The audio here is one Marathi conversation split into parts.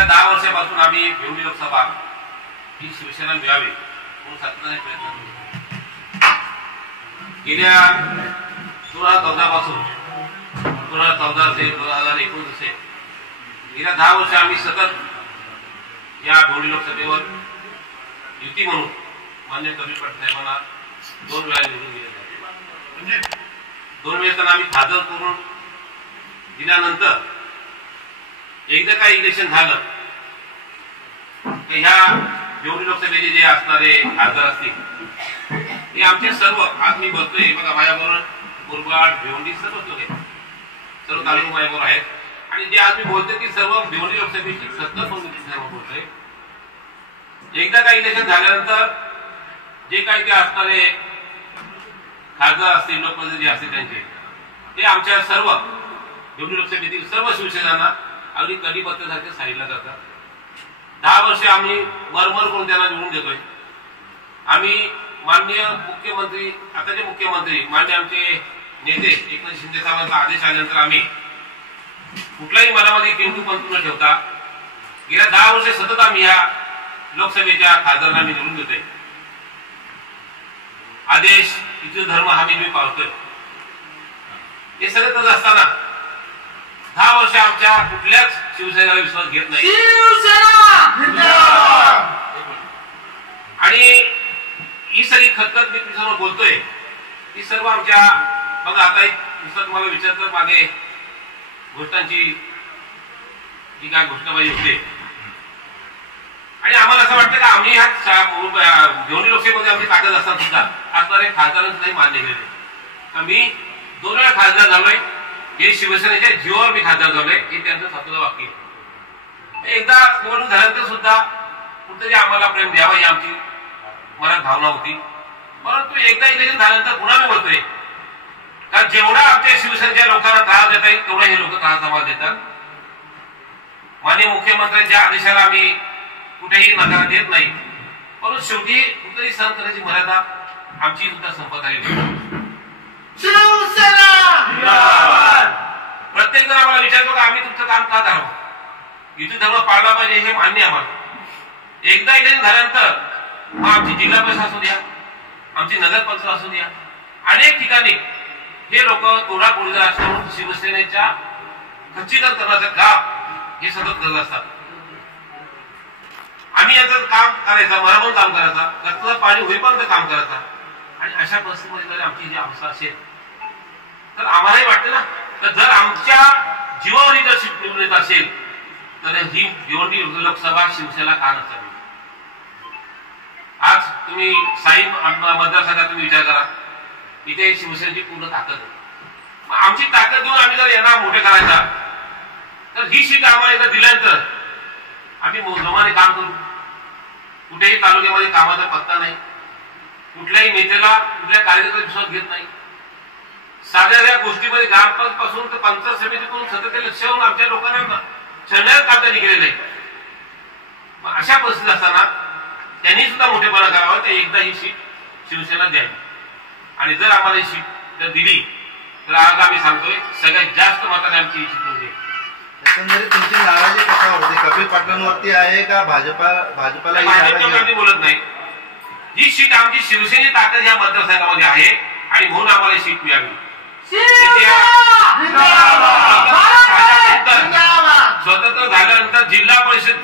गेल्या 10 वर्षापासून आम्ही भिवंडी लोकसभा ही शिवसेना मिळावी म्हणून सातत्याने प्रयत्न करतो. गेल्या 2014 पासून 2014 ते 2019 असे गेल्या 10 वर्ष आम्ही सतत या भिवंडी लोकसभेवर युती म्हणून मान्य कबीर पाटील साहेबांना 2 वेळा निवडून दिले जाते. म्हणजे 2 वेळेस त्यांना आम्ही खासदार करून दिल्यानंतर एकदा काही इलेक्शन झालं की ह्या भिवंडी लोकसभेचे जे असणारे खासदार असतील हे आमचे सर्व, आज मी बघतोय बघा माझ्याबरोबर मुरबाड भिवंडी सर्व लोक आहेत, सर्व तालुका माझ्याबरोबर आहेत. आणि जे आज मी बोलतोय की सर्व भिवंडी लोकसभेची सत्ता पण सर्व बोलतोय. एकदा काही इलेक्शन झाल्यानंतर जे काही ते असणारे खासदार असतील, लोकप्रतिनिधी असतील त्यांचे ते आमच्या सर्व भिवंडी लोकसभेतील सर्व शिवसेनांना अगदी कढीपत्त्यासारखे सांगितलं जातं. 10 वर्षे आम्ही मरमर करून त्यांना निवडून देतोय. आम्ही माननीय मुख्यमंत्री, आताचे मुख्यमंत्री माननीय आमचे नेते एकनाथ शिंदे साहेबांचा आदेश आल्यानंतर आम्ही कुठलाही मनामध्ये किंतु पंतू न ठेवता गेल्या 10 वर्षे सतत आम्ही या लोकसभेच्या खासदारांना निवडून देतोय. आदेश इथे धर्म हा मी पाळतोय. हे सगळं तसं असताना 10 वर्ष आमच्या कुठल्याच शिवसेनेला विश्वास घेत नाही. आणि ही सगळी खतखत मी तुमच्यासमोर बोलतोय ही सर्व आमच्या, बघा आता एक नुसतं तुम्हाला विचारतं मागे घोषणांची जी काय घोषणाबाजी होते आणि आम्हाला असं वाटतं की आम्ही ह्या भिवंडी लोकसभेमध्ये आमची ताकद असताना सुद्धा असणारे खासदारांचं मान्य केले. मी 2 वेळा खासदार झालोय. हे शिवसेनेच्या जीवावर मी खासदार झालोय हे त्यांचं स्वतःचं वाक्य. एकदा निवडणूक झाल्यानंतर सुद्धा कुठेतरी आम्हाला प्रेम द्यावा ही आमची मनात भावना होती. परंतु एकदा इलेक्शन झाल्यानंतर पुन्हा मी बोलतोय कारण जेवढा आमच्या शिवसेनेच्या लोकांना त्रास देता येईल तेवढा हे लोक त्रास आम्हाला देतात. माननीय मुख्यमंत्र्यांच्या आदेशाला आम्ही कुठेही नकार देत नाही. परंतु शेवटी कुठेतरी सहन करण्याची मर्यादा आमची सुद्धा संपत आली. प्रत्येक जण आम्हाला विचारतो की आम्ही तुमचं काम का करावं, युती धर्म पाळला पाहिजे हे मान्य आम्हाला. एकदा इलेक्शन झाल्यानंतर मग आमची जिल्हा परिषद असू द्या, आमची नगरपंचायत असू द्या, अनेक ठिकाणी हे लोक तोडाफोडीला असल्यामुळे शिवसेनेच्या खच्चीकरण करण्याचं काम हे सतत करत असतात. आम्ही याचं काम करायचं, मनापासून काम करायचं, रक्ताचं पाणी होईपर्यंत काम करायचं. आणि अशा परिस्थितीमध्ये जर आमची जी अवस्था असेल तर आम्हालाही वाटतं ना तर जर आमच्या जीवावर लीडरशिप निवडून येत असेल तर ही भिवंडी लोकसभा शिवसेना का नसावी. आज तुम्ही साई मतदारसंघात तुम्ही विचार करा, इथे शिवसेनेची पूर्ण ताकद आहे. आमची ताकद देऊन आम्ही जर यांना मोठे करायचा तर ही सीट आम्हाला एकदा दिल्यानंतर आम्ही जोमाने काम करू. कुठेही तालुक्यामध्ये कामाचा पत्ता नाही, कुठल्याही नेत्याला कुठल्या कार्यकर्त्याचा विश्वास घेत नाही. साध्या गोष्टीमध्ये ग्रामपंचायत पासून तर पंचायत समितीकडून सतत लक्ष देऊन आमच्या लोकांना छंडायला काम त्यांनी केलेलं आहे. अशा परिस्थितीत असताना त्यांनी सुद्धा मोठेपणा करावा ते एकदा ही सीट शिवसेना द्यावी. आणि जर आम्हाला ही सीट जर दिली तर आज आम्ही सांगतोय सगळ्यात जास्त मताने आमची ही सीट होते. एकंदरीत तुमची नाराजी कशावरती, कपिल पाटलांवरती आहे का भाजपाला? भाजपला बोलत नाही. ही सीट आमची शिवसेनेची ताकद या मतदारसंघामध्ये आहे आणि म्हणून आम्हाला सीट मिळावी. स्वतंत्र झाल्यानंतर जिल्हा परिषद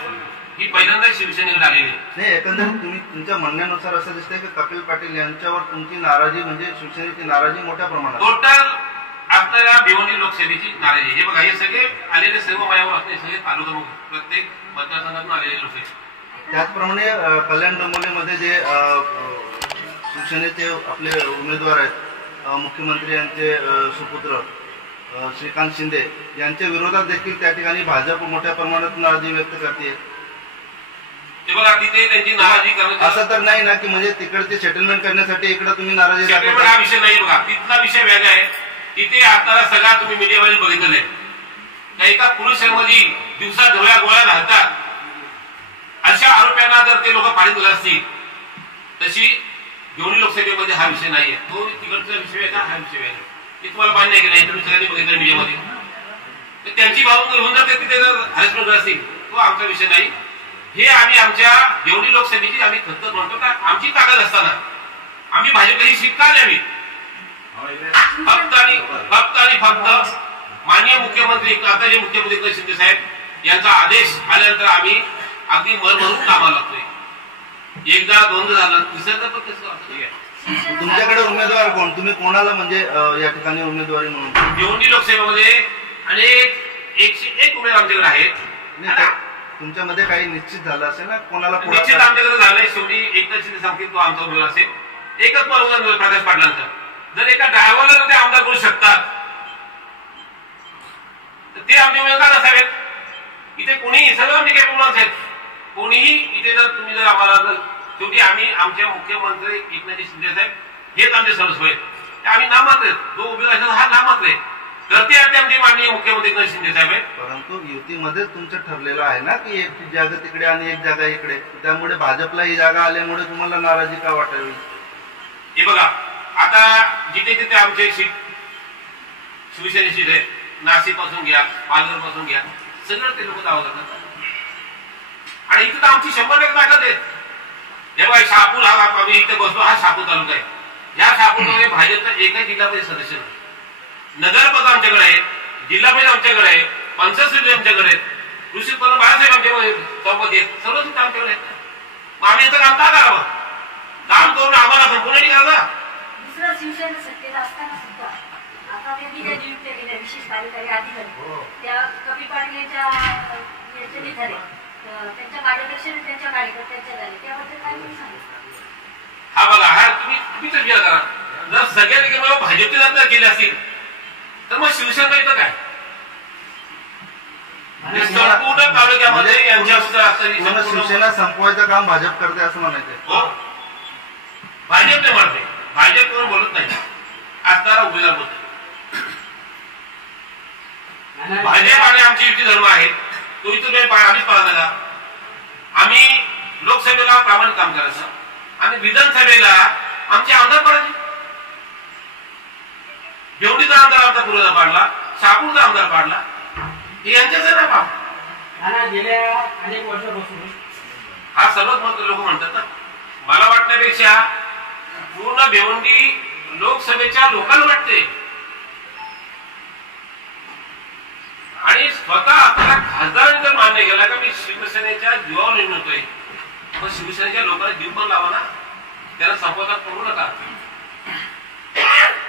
ही पहिल्यांदा शिवसेनेकडे आलेली नाही. एकंदरीत तुम्ही तुमच्या म्हणण्यानुसार असं दिसतंय की कपिल पाटील यांच्यावर तुमची नाराजी म्हणजे शिवसेनेची नाराजी मोठ्या प्रमाणात टोटल असणाऱ्या भिवंडी लोकसभेची नाराजी. हे बघा हे सगळे आलेले सर्व मायावर असणे सगळे तालुका प्रत्येक मतदारसंघातून आलेले लोक आहेत. त्याचप्रमाणे कल्याण डोंबिवलीमध्ये जे शिवसेनेचे आपले उमेदवार आहेत मुख्यमंत्री यांचे सुपुत्र श्रीकांत शिंदे यांच्या विरोधात देखील त्या ठिकाणी भाजप मोठ्या प्रमाणात नाराजी व्यक्त करते. त्यांची नाराजी असं तर नाही ना की म्हणजे तिकडचे सेटलमेंट करण्यासाठी इकडे तुम्ही नाराजी दाखवता. हा विषय नाही बघा, तिथला विषय वेगळा आहे. तिथे आता सगळा तुम्ही मीडियामध्ये बघितलं आहे एका पुरुषांमध्ये दिवसा ढोळ्या गोळ्या घालतात. अशा आरोपांना जर ते लोक पाणी दिलं असतील तशी भिवंडी लोकसभेमध्ये हा विषय नाहीये. तो तिकडचा विषय वेगळा, हा विषय वेगळा. ते तुम्हाला मान्य आहे की नाही? तुम्ही सगळ्यांनी बघितलं मीडियामध्ये. त्यांची भावना घेऊन जर ते तिथे जर हॅरेसमेंट असतील तो आमचा विषय नाही. हे आम्ही आमच्या देवणी लोकसभेची आम्ही खतखत म्हणतो का आमची ताकद असताना आम्ही भाजपची सीट का द्यावी. फक्त माननीय मुख्यमंत्री आताचे मुख्यमंत्री एकनाथ शिंदे साहेब यांचा आदेश आल्यानंतर आम्ही अगदी भरभरून कामाला लागतोय. एकदा दोनदा झालं तिसऱ्यांदा पण कसं. तुमच्याकडे उमेदवार कोण, तुम्ही कोणाला म्हणजे या ठिकाणी उमेदवारी म्हणून. भिवंडी लोकसभेमध्ये अनेक 101 उमेदवार आमच्याकडे आहेत. तुमच्यामध्ये काही निश्चित झालं असेल ना, कोणाला निश्चित आमच्याकडे झालंय. शेवटी एकनाथ शिंदे सांगतील तो आमचा उमेदवार असेल. एकच उमेदवार प्रकाश पाटलांचा. जर एका ड्रायव्हरला ते आमदार करू शकतात तर ते आमचे उमेदवार नसावेत. इथे कोणीही सगळं आमचे काही मुलांचे आहेत. कोणीही इथे जर तुम्ही जर आम्हाला जर शेवटी आम्ही आमच्या मुख्यमंत्री एकनाथ शिंदे साहेब हेच आमचे सर्वस्व आहेत. आम्ही नाममात्र जो उभे राहायचा हा नाममात्र आहे. करते आमचे माननीय मुख्यमंत्री एकनाथ शिंदे साहेब आहेत. परंतु युतीमध्येच तुमचं ठरलेलं आहे ना की एक जागा तिकडे आणि एक जागा इकडे. त्यामुळे भाजपला ही जागा आल्यामुळे तुम्हाला नाराजी का वाटावी. हे बघा आता जिथे तिथे आमचे सीट शिवसेने सीट आहेत. नाशिक पासून घ्या, पालघर पासून घ्या, सगळं ते लोक दावा करतात. आणि इथं तर आमची 100% ताकद आहे. जेव्हा शहापूर हा आम्ही इथे बसतो हा शहापूर तालुका आहे. या शहापूरमध्ये भाजपचा एकही जिल्हा परिषद सदस्य नाही. नगरपद आमच्याकडे आहे, जिल्हा परिषद आमच्याकडे आहे, पंचायत समिती आमच्याकडे आहेत, कृषी उत्पन्न बाळासाहेब आमच्याकडे चौपती आहेत, सर्व सुद्धा आमच्याकडे आहेत. मग आम्ही याचं काम का करावं. काम करून आम्हाला संपूर्ण नाही करायला. दुसरं शिवसेना सत्तेत असताना सुद्धा आता त्यांनी ज्या नियुक्त्या केल्या विशेष कार्यकारी अधिकारी त्या कपी पाटील याच्या झाले, त्यांच्या मार्गदर्शन त्यांच्या कार्यकर्त्यांच्या झाले, त्याबद्दल काय तुम्ही सांगितलं. हा बघा हा तुम्हीच विचार करा. जर सगळ्या भाजपचे जर केले असतील तर मग शिवसेना इथं काय. संपूर्ण तालुक्यामध्ये यांच्या शिवसेना संपवायचं काम भाजप करते असं म्हणायचंय. हो भाजपने म्हणते. भाजप कोण बोलत नाही. असणारा उमेदवार बोलतो. भाजप आणि आमची युती धर्म आहे. तो इथून आम्हीच पाळला का. आम्ही लोकसभेला प्रामाणिक काम करायचं आणि विधानसभेला आमचे आमदार पडायचे. भिवंडीचा आमदार आमचा पूर्वजा पाडला, शहापूरचा आमदार पाडला. हे यांच्याच ना काम. गेल्या अनेक वर्षापासून हा सर्वच महत्व लोक म्हणतात ना. मला वाटण्यापेक्षा पूर्ण भिवंडी लोकसभेच्या लोकांना वाटते. आणि स्वतः आपल्याला खासदारांनी जर मान्य केला का मी शिवसेनेच्या जीवावर निर्णय मग शिवसेनेच्या लोकांना जीव पण लावा ना. त्याला संपवतात करू नका.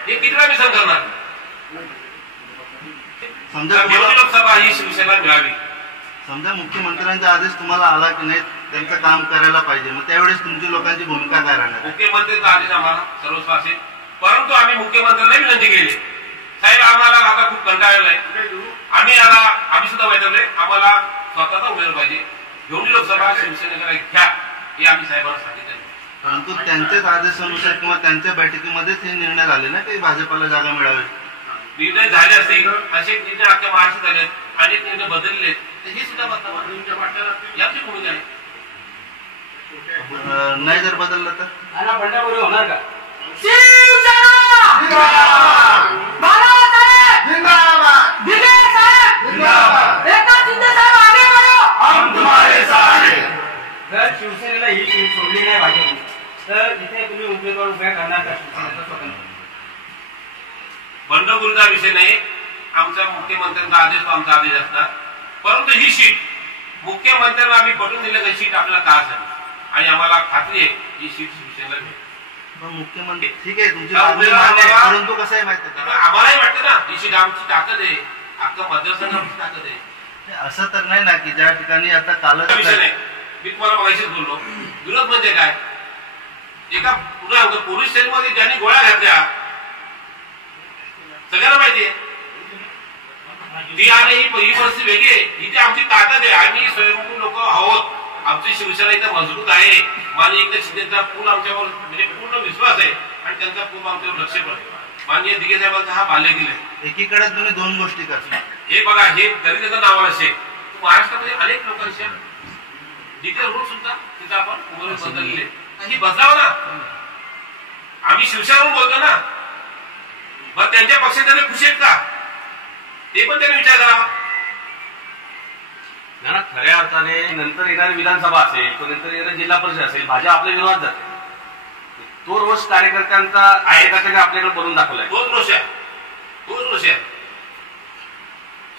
हे किती वेळा मी सहन करणार. समजा लोकसभा ही शिवसेनेला मिळावी. समजा मुख्यमंत्र्यांचा आदेश तुम्हाला आला की नाही त्यांचं काम करायला पाहिजे, मग त्यावेळेस तुमची लोकांची भूमिका काय राहणार. मुख्यमंत्र्यांचा आदेश आम्हाला सर्वस्व असेल. परंतु आम्ही मुख्यमंत्र्यांना विनंती केली साहेब आम्हाला आता खूप कंटाळलेला आहे. आम्ही सुद्धा वैतरले. आम्हाला स्वतःचा उमेदवार पाहिजे. भिवंडी लोकसभा शिवसेनेकडे घ्या हे आम्ही साहेबांना सांगितलं. परंतु त्यांच्याच आदेशानुसार किंवा त्यांच्या बैठकीमध्येच हे निर्णय झाले ना की भाजपला जागा मिळावी. निर्णय झाले असतील असे निर्णय अख्ख्या महाराष्ट्रात झाले. अनेक निर्णय बदलले हे सुद्धा बदलावा याची भूमिका आहे. नाही जर बदललं तर बंडापुरी होणार का. जर शिवसेनेला ही सीट सोडली नाही भाजपने तर इथे तुम्ही उमेदवार उभ्या करणार का. बंडखोरीचा विषय नाही. आमचा मुख्यमंत्र्यांचा आदेश तो आमचा आदेश असणार. परंतु ही सीट मुख्यमंत्र्यांना आम्ही पटवून दिलं की सीट आपल्याला का असावी आणि आम्हाला खात्री आहे ही सीट शिवसेनेला मिळेल. मुख्यमंत्री ठीक आहे तुमची परंतु कसं आहे माहिती आहे आम्हालाही वाटतं ना ही सीट आमची ताकद आहे. अख्खा मतदारसंघ आमची ताकद आहे. असं तर नाही ना की ज्या ठिकाणी आता कालच विषय नाही. मी तुम्हाला बघायचीच बोललो. विरोध म्हणजे काय. एका पोलीस स्टेशनमध्ये ज्यांनी गोळ्या घातल्या सगळ्यांना माहितीये. ती आणि ही परिस्थिती वेगळी आहे. इथे आमची ताकद आहे. आम्ही स्वयंभू लोक आहोत. आमची शिवसेना इथे मजबूत आहे. माननीय एकनाथ शिंदेचा पूर्ण आमच्यावर म्हणजे पूर्ण विश्वास आहे आणि त्यांचा पूर्ण आमच्यावर लक्ष पण आहे. माननीय दिघे साहेबांचा हा बालेकिल्ला आहे. एकीकडे तुम्ही दोन गोष्टी करता. हे बघा हे जरी त्याचं नाव असेल महाराष्ट्रामध्ये अनेक लोकांशी जिथे रोड सुद्धा तिथं आपण उमेदवार बदलले ही बदलाव ना. आम्ही शिवसेनेवरून बोलतो ना. मग त्यांच्या पक्षात त्यांना खुशी आहेत का ते पण त्यांनी विचार करावा. ना खऱ्या अर्थाने नंतर येणारी विधानसभा असेल, तो नंतर येणारी जिल्हा परिषद असेल, भाजप आपल्या विरोधात जाते. तो रोष कार्यकर्त्यांचा कार्यकर्त्यांनी आपल्याकडे बनवून दाखवलाय. तोच रोष आहे.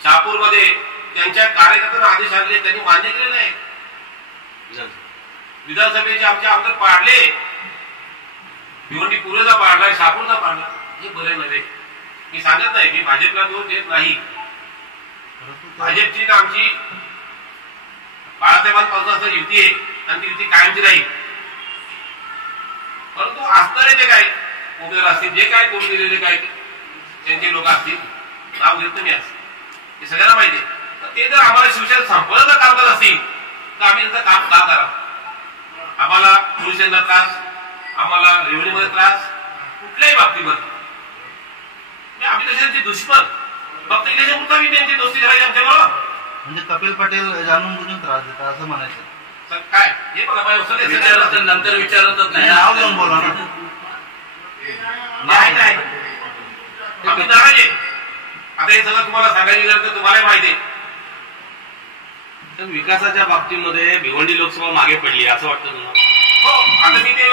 शहापूरमध्ये त्यांच्या कार्यकर्त्यांना आदेश आणले, त्यांनी मान्य केले नाही. विधानसभेचे आमचे आमदार पाडले, भिवंडी पुरेचा पाडला, शहापूरचा पाडला. हे बरे नव्हे. मी सांगत नाही, मी भाजपला दोष देत नाही. भाजपची आमची बाळासाहेबांपासून युती आहे आणि ती युती कायमची राहील. परंतु असणारे जे काय उमेदवार असतील, जे काय करून दिलेले काय त्यांचे लोक असतील, नाव घेत मी असं हे सगळ्यांना माहिती आहे. ते जर आम्हाला शिवसेना संपवण्याचं काम करत असतील तर आम्ही त्यांचं काम का करा? आम्हाला शिवसेनेचा त्रास, आम्हाला रेव्हन्यूमध्ये त्रास कुठल्याही बाबतीमध्ये आम्ही तसे त्यांचे दुश्मन फक्त इलेक्शन पुरता मी त्यांची दोस्ती करायची आमच्याबरोबर. म्हणजे कपिल पटेल जाणून बुजून त्रास देतात असं म्हणायचं काय? हे बघा नंतर विचारतच नाही. नाव घेऊन बोला ना. नाही आम्ही नाराज आहे. आता हे सगळं तुम्हाला सांगायची गरज तर तुम्हाला माहिती आहे. विकासाच्या बाबतीमध्ये भिवंडी लोकसभा मागे पडली असं वाटतं तुम्हाला? हो. आता मी ते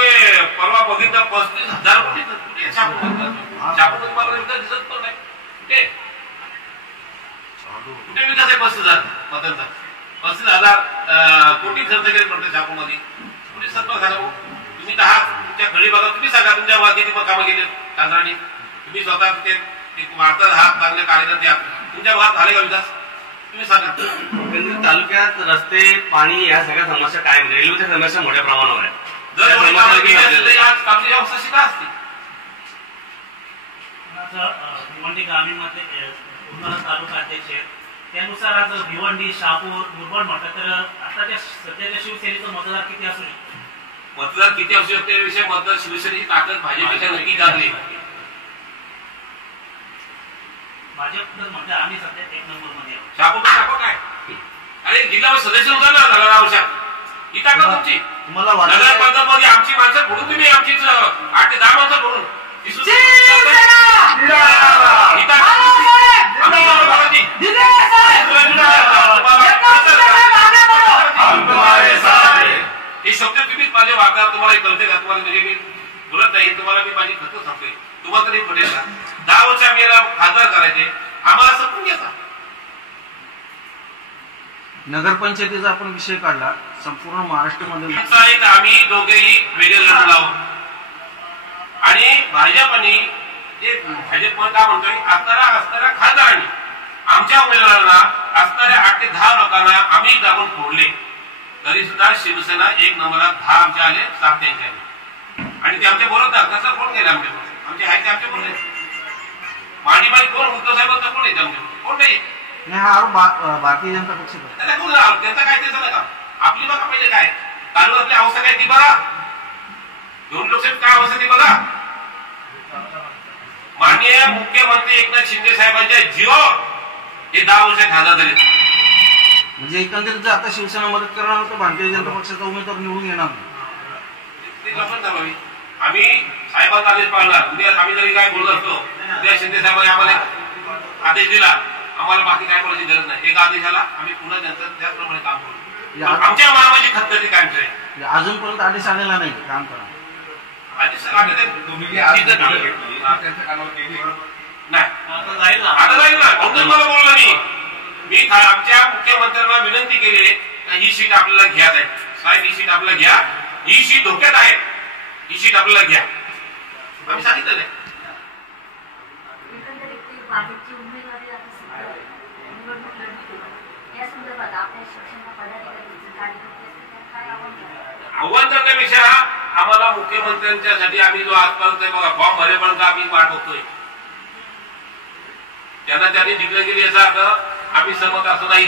परवा बघितलं 35,000 कोटी छापून तुम्हाला विकास दिसत पण नाही. कुठे विकास आहे? 35,000 मतांचा 35,000 कोटी खर्च केले पडते छापूमध्ये. कुठे सत्ता सांगा भाऊ. तुम्ही तर आहात, तुमच्या घरी बघा, तुम्ही सांगा तुमच्या भागात किती कामं केले खासदारांनी. तुम्ही स्वतः ते वाढतात आहात, चांगले कार्यकर्ते आहात. तुमच्या भागात झाले का विकास? तुम्ही सांगा. तालुक्यात रस्ते, पाणी या सगळ्या समस्या कायम, रेल्वेच्या समस्या मोठ्या प्रमाणावर आहेत. जर आज कापली अवस्था शिका असते. भिवंडी ग्रामीण मध्ये तालुका अध्यक्ष आहेत, त्यानुसार आज भिवंडी, शहापूर, मुरबाड म्हटलं तर आताच्या सध्याच्या शिवसेनेचं मतदार किती असू शकतो? मतदार किती असू शकते विषय मतदार शिवसेनेची ताकद भाजपपेक्षा नक्की गाजली. भाजप तर म्हणजे आम्ही सध्या 1 नंबरमध्ये आहोत. शहापूर काय? अरे जिल्हा सदस्य होता ना झाला वर्षात. ही ताकद तुमची. तुम्हाला नगरपालिकामध्ये आमची माणसं फोडून तुम्ही आमचीच 8 ते 10 माणसं फोडून हे शब्द तुम्हीच माझे वागणार. तुम्हाला कळते का? तुम्हाला म्हणजे मी बोलत नाही, तुम्हाला मी माझी खतं सांगतोय. तुम्हाला तरी पटेल का? 10 वर्ष आम्ही याला खासदार करायचे, आम्हाला समजून घ्यायचा. नगरपंचायतीचा आपण विषय काढला, संपूर्ण महाराष्ट्रामध्ये आम्ही दोघेही वेगळे लढून आहोत आणि भाजपने जे भाजप काय म्हणतोय असणाऱ्या खासदारांनी आमच्या उमेदवारांना असणाऱ्या 8 ते 10 लोकांना आम्ही दाबून फोडले. तरी सुद्धा शिवसेना 1 नंबरला 10 आमचे आले, 7 त्यांचे आले. आणि ते आमच्या बोलत कसं कोण गेले आमच्याबरोबर? आमचे आहे ते आमच्या बोलले. मांडीबाई कोण? उद्धव साहेबांचा कोण येते आमच्याबरोबर? कोण नाही. हा आरोप भारतीय जनता पक्ष त्याला कोण त्यांचा काय त्याचं नका. आपली बघा पहिले काय तालुक्यातली अवस्था काय ती बघा. 2 लोकसभेत काय अवस्था ती बघा. माननीय मुख्यमंत्री एकनाथ शिंदे साहेबांच्या जीवावर हे 10 वर्ष खासदार झाले. म्हणजे एकंदरीत जर आता शिवसेना मदत करणार तर भारतीय जनता पक्षाचा उमेदवार निवडून येणार आम्ही साहेबांचा आदेश पाळणार. उद्या आम्ही जरी काय बोलत असतो, उद्या शिंदे साहेबांनी आम्हाला आदेश दिला, आम्हाला बाकी काय बोलायची गरज नाही. एका आदेशाला आम्ही पुन्हा त्यांचं त्याचप्रमाणे काम करू. आमच्या मनाची खतखती कायमची आहे. अजूनपर्यंत आदेश आलेला नाही काम करा. आदेश नाही आता जाईल ना. मला बोललो मी आमच्या मुख्यमंत्र्यांना विनंती केली ही सीट आपल्याला घ्या आहे साहेब, ही सीट आपल्याला घ्या, ही सीट धोक्यात आहे, ही सीट आपल्याला घ्या. आम्ही सांगितलं नाही. आव्हान करण्यापेक्षा आम्हाला मुख्यमंत्र्यांच्यासाठी आम्ही जो आजपर्यंत बघा फॉर्म भरेपर्यंत आम्ही वाट बघतोय. त्यांनी जिंकलं गेली याचा अर्थ आम्ही सहमत असं नाही.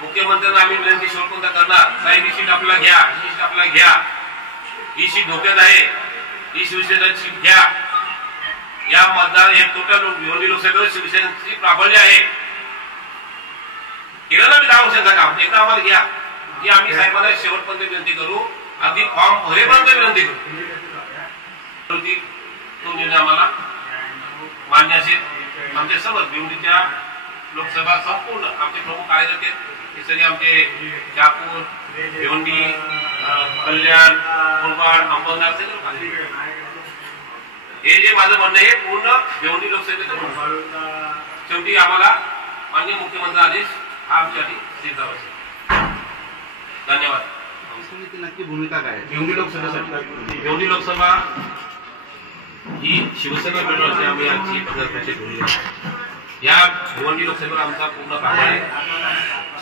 मुख्यमंत्र्यांना आम्ही विनंती शेवटपर्यंत करणार, साहेब ही सीट आपल्याला घ्या, ही सीट आपल्याला घ्या, ही सीट धोक्यात आहे, ही शिवसेनेची सीट घ्या. या मतदार हे टोटल भिवंडी लोकसभेवर शिवसेनेची प्राबल्य आहे. केलं ना मी 10 वर्षांचं काम, एकदा आम्हाला घ्या. ही आम्ही साहेबांना शेवटपर्यंत विनंती करू, अगदी फॉर्म भरेपर्यंत विनंती करू. तो निर्णय आम्हाला मान्य असेल. आमच्या सर्व भिवंडीच्या लोकसभा संपूर्ण आमचे प्रमुख कार्यकर्ते हे सगळे आमचे शहापूर, भिवंडी, कल्याण, मुरबाड, अंबरनाथ सगळे लोक आले. हे जे माझं म्हणणं आहे पूर्ण भिवंडी लोकसभेचं म्हणणं. शेवटी आम्हाला माननीय मुख्यमंत्री आदेश हा आमच्यासाठी सिद्ध असेल. धन्यवाद. समिती नक्की भूमिका काय आहे? भिवंडी लोकसभेसाठी भिवंडी लोकसभा ही शिवसेना मिळवण्याची आम्ही आमची पद्धतीची भूमिका आहे. या भिवंडी लोकसभेवर आमचा पूर्ण काम आहे.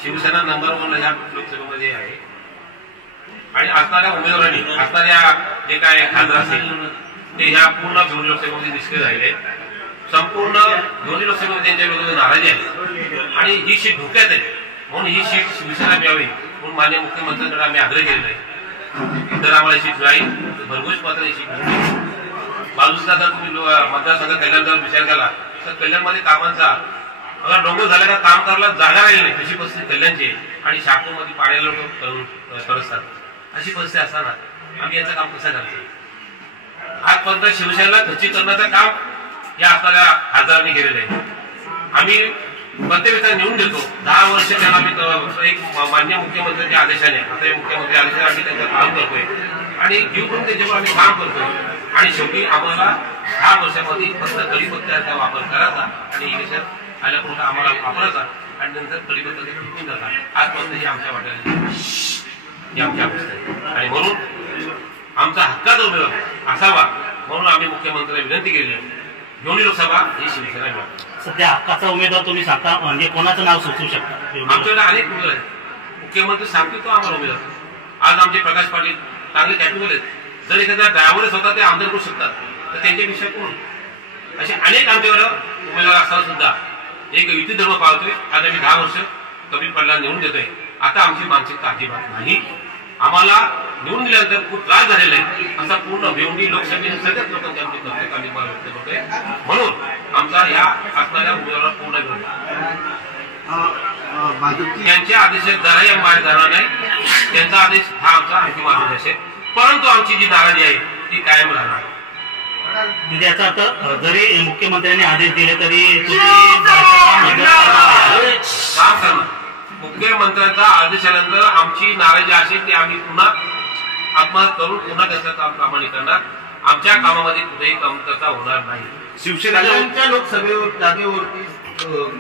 शिवसेना नंबर 1 या लोकसभेमध्ये आहे आणि असणाऱ्या उमेदवारांनी असणाऱ्या जे काय खासदार असेल ते ह्या पूर्ण भिवंडी लोकसभेमध्ये निष्क्रिय झालेले. संपूर्ण भिवंडी लोकसभेमध्ये त्यांच्या विरोधात नाराजी आहे आणि ही सीट धोक्यात आहे. म्हणून ही सीट शिवसेना मिळावी म्हणून माननीय मुख्यमंत्र्यांकडे आम्ही आग्रह केलेला आहे. जर आम्हाला सीट मिळाली तर भरघोस मात्र ही सीट मिळते. बाजूचा जर तुम्ही मतदारसंघ कल्याणचा विचार केला तर कल्याणमध्ये कामांचा अगर डोंगर झाला का काम करायला जागा राहिली नाही अशी परिस्थिती कल्याणची आहे आणि शहापूरमध्ये पाण्याला लोक तरसतात. अशी परिस्थिती असताना आम्ही याचं काम कसं करायचं? आजपर्यंत शिवसेनेला खच्ची करण्याचं काम या असणाऱ्या खासदारांनी केलेलं आहे. आम्ही प्रत्येकाचा निवडून देतो. 10 वर्ष त्याला आम्ही एक माननीय मुख्यमंत्र्यांच्या आदेशाने आता मुख्यमंत्री आदेशाने आम्ही त्यांचं काम करतोय आणि जीव करून त्याच्यावर आम्ही काम करतोय आणि शेवटी आम्हाला 10 वर्षामध्ये फक्त कढीपत्त्याचा वापर करायचा आणि इलेक्शन आल्यापुढे आम्हाला वापरायचा आणि नंतर कढीपत्ता टिकून जाता. आजपर्यंत ही आमच्या वाट्याला ही आमच्या अवस्था आहे आणि म्हणून आमचा हक्काचा उमेदवार असावा म्हणून आम्ही मुख्यमंत्र्यांना विनंती केली आहे. भिवंडी लोकसभा ही शिवसेना मिळाली. सध्या हक्काचा उमेदवार तुम्ही सांगता म्हणजे कोणाचं नाव सुचवू शकता? आमच्याकडे अनेक उमेदवार आहेत. मुख्यमंत्री सांगतील तो आम्हाला उमेदवार. आज आमचे प्रकाश पाटील चांगले कॅपेबल आहेत. जर एखाद्या ड्रायव्हर होता ते आमदार करू शकतात तर त्यांच्यापेक्षा कोण? असे अनेक आमच्याकडे उमेदवार असताना सुद्धा एक युती धर्म पाळतोय. आज आम्ही 10 वर्ष कमी पडला निवडून देतोय. आता आमची मानसिकता अजिबात नाही. आम्हाला निवडून दिल्यानंतर खूप त्रास झालेला आहे असा पूर्ण भिवंडी लोकसभेच्या सगळ्याच लोकांची आमची प्रत्येक आम्ही व्यक्त करतोय. म्हणून आमचा या असणाऱ्या उमेदवाराला पूर्ण विरोध भाजपची यांच्या आदेशात जराही मार्ग जाणार नाही. त्यांचा आदेश हा आमचा अंतिम आदेश असेल. परंतु आमची जी नाराजी आहे ती कायम राहणार. म्हणजे याचा अर्थ जरी मुख्यमंत्र्यांनी आदेश दिले तरी काम करणार. मुख्यमंत्र्यांचा आदेशानंतर आमची नाराजी असेल ती आम्ही पुन्हा आत्महत्या करून पुन्हा त्याचं काम प्रामाणिक करणार. आमच्या कामामध्ये कुठेही कमतरता होणार नाही. शिवसेनेच्या लोकसभेवर जागेवरती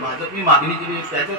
भाजपने मागणी केली त्याच्या